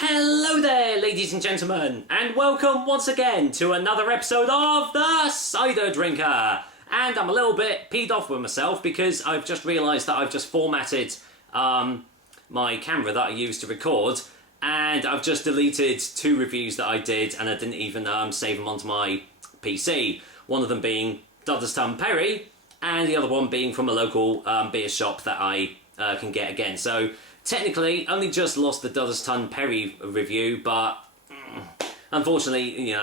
Hello there, ladies and gentlemen, and welcome once again to another episode of The Cider Drinker. And I'm a little bit peed off with myself because I've just realised that I've just formatted my camera that I used to record, and I've just deleted two reviews that I did, and I didn't even save them onto my PC. One of them being Dudderston Perry, and the other one being from a local beer shop that I can get again. So technically, only just lost the Dudderston Perry review, but unfortunately,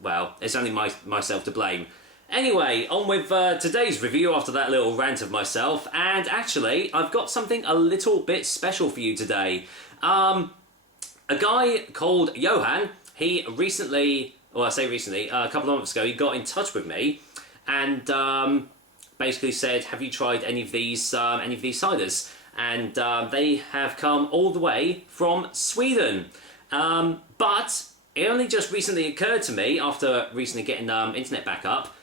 well, it's only myself to blame. Anyway, on with today's review after that little rant of myself, and actually, I've got something a little bit special for you today. A guy called Johan, he recently, well, I say recently, a couple of months ago, he got in touch with me, and basically said, have you tried any of these ciders? And they have come all the way from Sweden. But it only just recently occurred to me, after recently getting internet back up,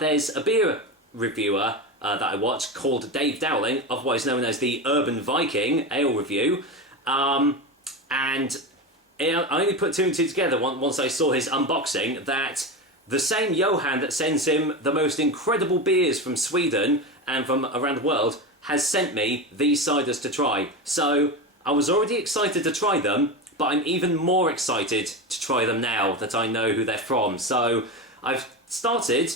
there's a beer reviewer that I watch called Dave Dowling, otherwise known as the Urban Viking Ale Review. And I only put two and two together once I saw his unboxing, that the same Johan that sends him the most incredible beers from Sweden and from around the world has sent me these ciders to try. So I was already excited to try them, but I'm even more excited to try them now that I know who they're from. So I've started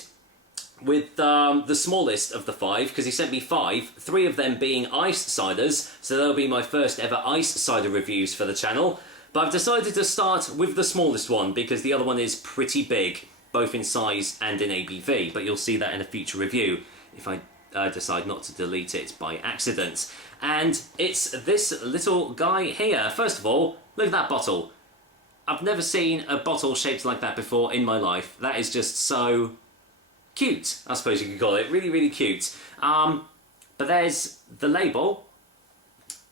with the smallest of the five, because he sent me five, three of them being ice ciders, so they'll be my first ever ice cider reviews for the channel. But I've decided to start with the smallest one, because the other one is pretty big, both in size and in ABV, but you'll see that in a future review if I decide not to delete it by accident. And it's this little guy here. First of all, look at that bottle. I've never seen a bottle shaped like that before in my life. That is just so cute, I suppose you could call it. Really, really cute. But there's the label,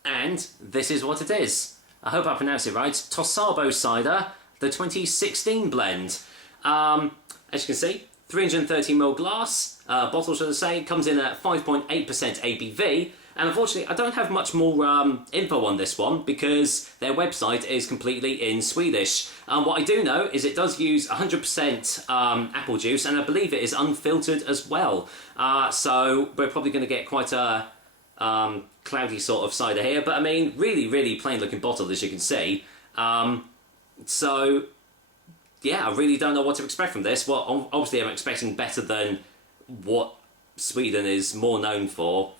and this is what it is. I hope I pronounced it right. Tosarbo Cider, the 2016 blend. As you can see, 330ml glass bottle, should I say, comes in at 5.8% ABV, and unfortunately I don't have much more info on this one because their website is completely in Swedish. What I do know is it does use 100% apple juice, and I believe it is unfiltered as well. So we're probably going to get quite a cloudy sort of cider here, but I mean, really, really plain looking bottle, as you can see. So yeah, I really don't know what to expect from this. Well, obviously I'm expecting better than what Sweden is more known for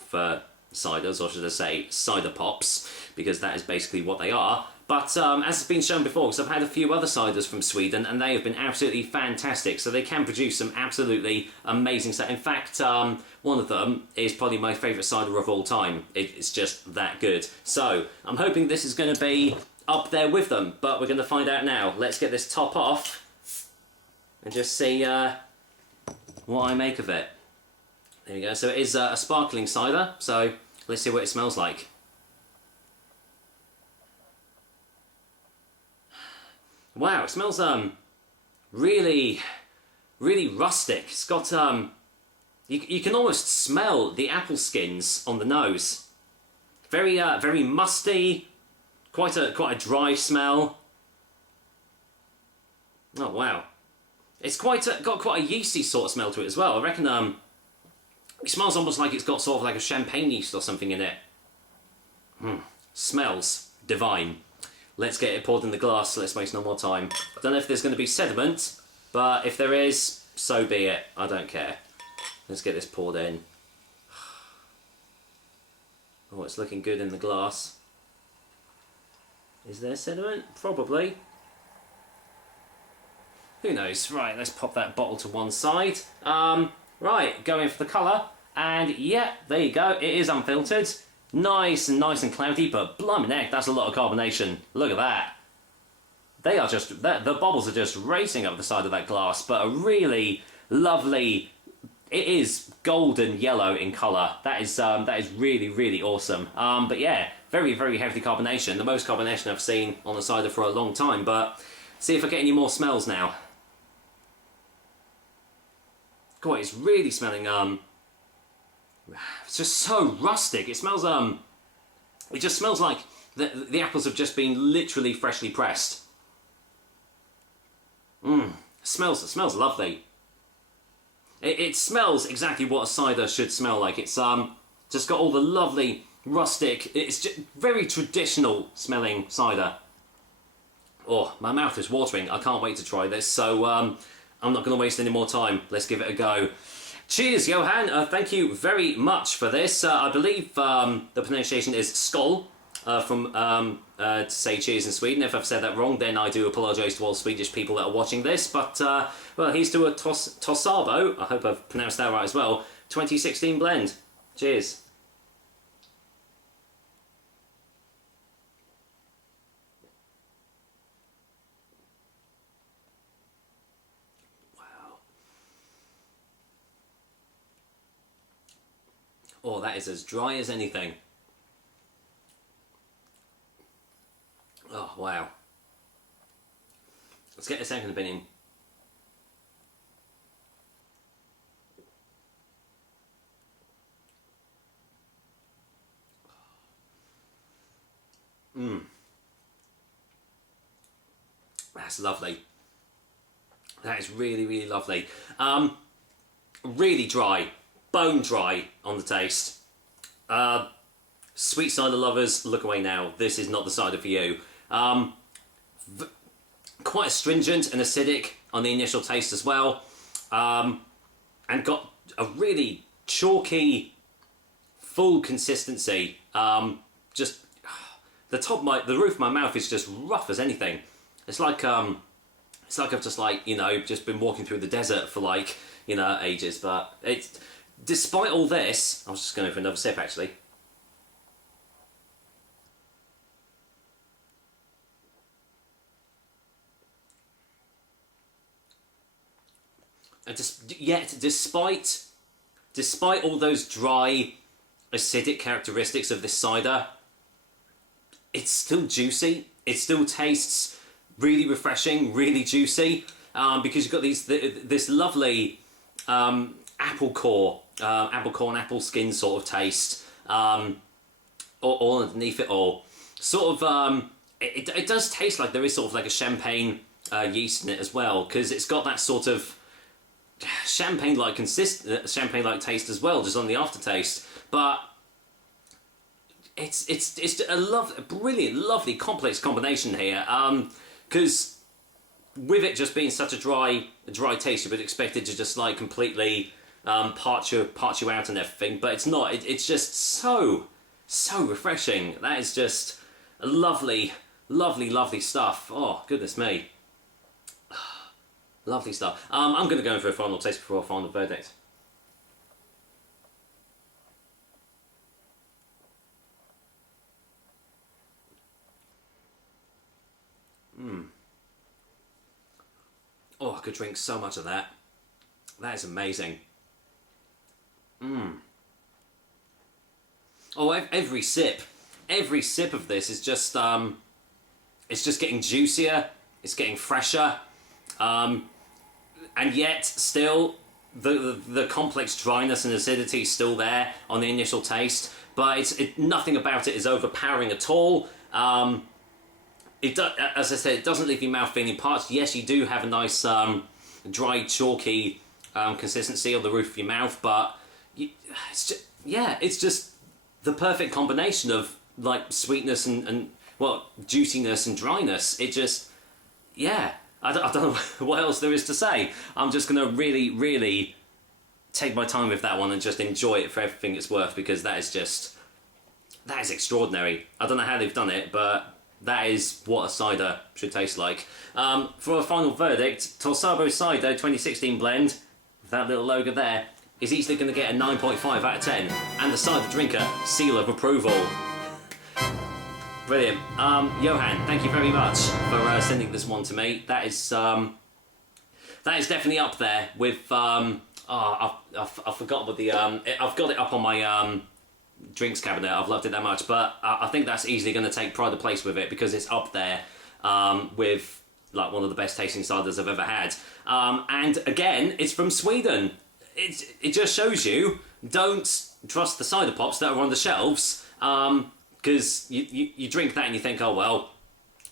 ciders, or should I say cider pops, because that is basically what they are. But as has been shown before, because I've had a few other ciders from Sweden, and they have been absolutely fantastic. So they can produce some absolutely amazing stuff. In fact, one of them is probably my favourite cider of all time. It's just that good. So I'm hoping this is going to be up there with them, but we're going to find out now. Let's get this top off and just see what I make of it. There we go. So it is a sparkling cider, so let's see what it smells like. Wow, it smells really, really rustic. It's got you can almost smell the apple skins on the nose. Very very musty. Quite a dry smell. Oh wow, it's got quite a yeasty sort of smell to it as well. I reckon it smells almost like it's got sort of like a champagne yeast or something in it. Smells divine. Let's get it poured in the glass. So let's waste no more time. I don't know if there's going to be sediment, but if there is, so be it. I don't care. Let's get this poured in. Oh, it's looking good in the glass. Is there sediment? Probably. Who knows? Right, let's pop that bottle to one side. Right, going for the colour. And yeah, there you go. It is unfiltered. Nice and cloudy, but blimey neck, that's a lot of carbonation. Look at that. They are just, the bubbles are just racing up the side of that glass, but a really lovely, it is golden yellow in colour. That is really, really awesome. But yeah, very, very heavy carbonation. The most carbonation I've seen on the cider for a long time, but see if I get any more smells now. God, it's really smelling, it's just so rustic. It smells, it just smells like the apples have just been literally freshly pressed. Smells lovely. It smells exactly what a cider should smell like. It's just got all the lovely rustic. It's just very traditional smelling cider. Oh, my mouth is watering. I can't wait to try this. So I'm not going to waste any more time. Let's give it a go. Cheers, Johan. Thank you very much for this. I believe the pronunciation is skål. To say cheers in Sweden. If I've said that wrong, then I do apologise to all Swedish people that are watching this. But, well, here's to a Tosarbo, I hope I've pronounced that right as well, 2016 blend. Cheers. Wow. Oh, that is as dry as anything. Oh, wow. Let's get a second opinion. That's lovely. That is really, really lovely. Really dry. Bone dry on the taste. Sweet cider lovers, look away now. This is not the cider for you. Quite astringent and acidic on the initial taste as well, and got a really chalky, full consistency. Just the roof of my mouth is just rough as anything. It's like I've just just been walking through the desert for ages. But it's despite all this, I was just going for another sip actually. Yet, despite all those dry, acidic characteristics of this cider, it's still juicy. It still tastes really refreshing, really juicy, because you've got this lovely apple core, apple skin sort of taste, all underneath it all. Sort of, it does taste like there is sort of like a champagne yeast in it as well, because it's got that sort of champagne-like taste as well, just on the aftertaste. But it's a brilliant, lovely, complex combination here. Because with it just being such a dry taste, you would expect it to just completely part you out and everything. But it's not. It's just so refreshing. That is just lovely, lovely, lovely stuff. Oh goodness me. Lovely stuff. I'm going to go in for a final taste before a final verdict. Oh, I could drink so much of that. That is amazing. Oh, every sip of this is just it's just getting juicier. It's getting fresher. And yet, still, the complex dryness and acidity is still there on the initial taste, but nothing about it is overpowering at all. As I said, it doesn't leave your mouth feeling parched. Yes, you do have a nice dry, chalky consistency on the roof of your mouth, but it's just the perfect combination of sweetness and juiciness and dryness. It just, I don't know what else there is to say. I'm just going to really, really take my time with that one and just enjoy it for everything it's worth, because that is extraordinary. I don't know how they've done it, but that is what a cider should taste like. For a final verdict, Tosarbo Cider 2016 blend, with that little logo there, is easily going to get a 9.5 out of 10, and the cider drinker seal of approval. Brilliant. Johan, thank you very much for sending this one to me. That is definitely up there with I forgot what the I've got it up on my drinks cabinet. I've loved it that much, but I think that's easily going to take pride of place with it, because it's up there with one of the best tasting ciders I've ever had. And again, it's from Sweden. It just shows you, don't trust the cider pops that are on the shelves. Because you drink that and you think, oh, well,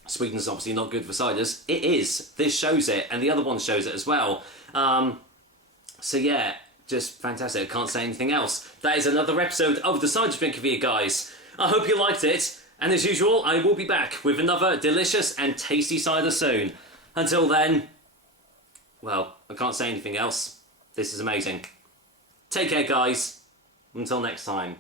Sweden's obviously not good for ciders. It is. This shows it, and the other one shows it as well. So yeah, just fantastic. I can't say anything else. That is another episode of the Cider Drinker for you guys. I hope you liked it, and as usual, I will be back with another delicious and tasty cider soon. Until then, well, I can't say anything else. This is amazing. Take care, guys. Until next time.